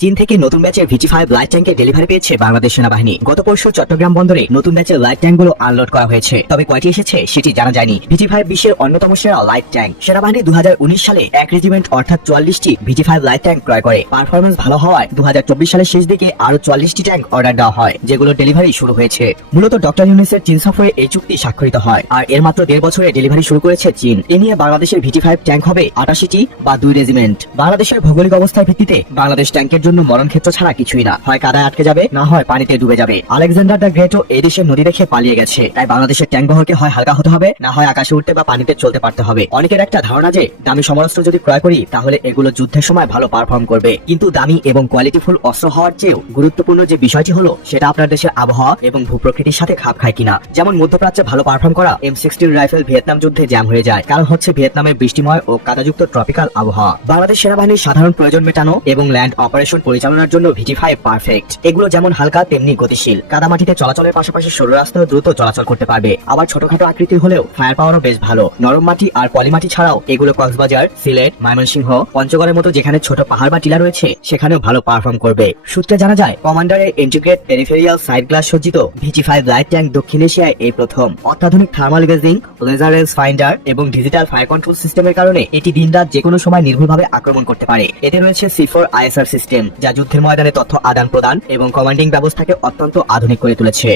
চীন থেকে নতুন ব্যাচের VT5 লাইট ট্যাঙ্কের ডেলিভারি পেয়েছে বাংলাদেশ সেনাবাহিনী। গত পরশু চট্টগ্রাম বন্দরে নতুন ব্যাচের লাইট ট্যাঙ্কগুলো আনলোড করা হয়েছে, তবে কয়টি এসেছে সেটি জানা যায়নি। VT5 বিশ্বের অন্যতম সেরা লাইট ট্যাঙ্ক। সেনাবাহিনী 2019 সালে এক রেজিমেন্ট অর্থাৎ 44টি VT5 লাইট ট্যাঙ্ক ক্রয় করে। পারফরমেন্স ভালো হওয়ায় 2024 সালের শেষ দিকে আরো 44টি ট্যাঙ্ক অর্ডার দেওয়া হয়, যেগুলো ডেলিভারি শুরু হয়েছে। মূলত ডক্টর ইউনূসের চীন সফরে এই চুক্তি স্বাক্ষরিত হয়, আর এর মাত্র 1.5 বছরে ডেলিভারি শুরু করেছে চীন। এ নিয়ে বাংলাদেশের VT5 ট্যাঙ্ক হবে 88টি বা 2 রেজিমেন্ট। বাংলাদেশের ভৌগোলিক অবস্থার ভিত্তিতে বাংলাদেশ ট্যাঙ্কের জন্য মরণক্ষেত্র ছাড়া কিছুই না, হয় কাদায় আটকে যাবে, না হয় পানিতে ডুবে যাবে। আলেকজান্ডার দ্য গ্রেটও এই দেশের নদী দেখে পালিয়ে গেছে, তাই বাংলাদেশের ট্যাঙ্ক বহরকে হয় হালকা হতে হবে, না হয় আকাশে উঠতে বা পানিতে চলতে পারতে হবে। অনেকের একটা ধারণা যে দামি সমরাস্ত্র যদি ক্রয় করি তাহলে এগুলো যুদ্ধের সময় ভালো পারফর্ম করবে, কিন্তু দামি এবং কোয়ালিটিফুল অস্ত্র হওয়ার চেয়েও গুরুত্বপূর্ণ যে বিষয়টি হলো সেটা আপনার দেশের আবহাওয়া এবং ভূপ্রকৃতির সাথে খাপ খায় কিনা। যেমন মধ্যপ্রাচ্যে ভালো পারফর্ম করা M16 রাইফেল ভিয়েতনাম যুদ্ধে জ্যাম হয়ে যায়, কারণ হচ্ছে ভিয়েতনামের বৃষ্টিময় ও কাদাযুক্ত ট্রপিক্যাল আবহাওয়া। বাংলাদেশ সেনাবাহিনীর সাধারণ প্রয়োজন মেটানো এবং ল্যান্ড অপারেশন পরিচালনার জন্য VT5 পারফেক্ট। এগুলো যেমন হালকা তেমনি গতিশীল, কাদামাটিতে চলাচলের পাশাপাশি সরু রাস্তায় দ্রুত চলাচল করতে পারবে। আবার ছোটখাটো আকৃতির হলেও ফায়ার পাওয়ারও বেশ ভালো। নরম মাটি আর পলিমাটি ছাড়াও এগুলো কক্সবাজার, সিলেট, ময়মনসিংহ, পঞ্চগড়ের মতো যেখানে ছোট পাহাড় বা টিলা রয়েছে সেখানেও ভালো পারফর্ম করবে। সূত্রে জানা যায় কমান্ডারের ইন্টিগ্রেট পেরিফেরিয়াল সাইড গ্লাস সজ্জিত VT5 লাইট ট্যাঙ্ক দক্ষিণ এশিয়ায় এই প্রথম। অত্যাধুনিক thermal gazing, laser range finder এবং ডিজিটাল ফায়ার কন্ট্রোল সিস্টেমের কারণে এটি দিনরাত যে কোনো সময় নির্ভুলভাবে আক্রমণ করতে পারে। এতে রয়েছে C4 ISR সিস্টেম, যা যুদ্ধের ময়দানে তথ্য আদান প্রদান এবং কমান্ডিং ব্যবস্থাকে অত্যন্ত আধুনিক করে তুলেছে।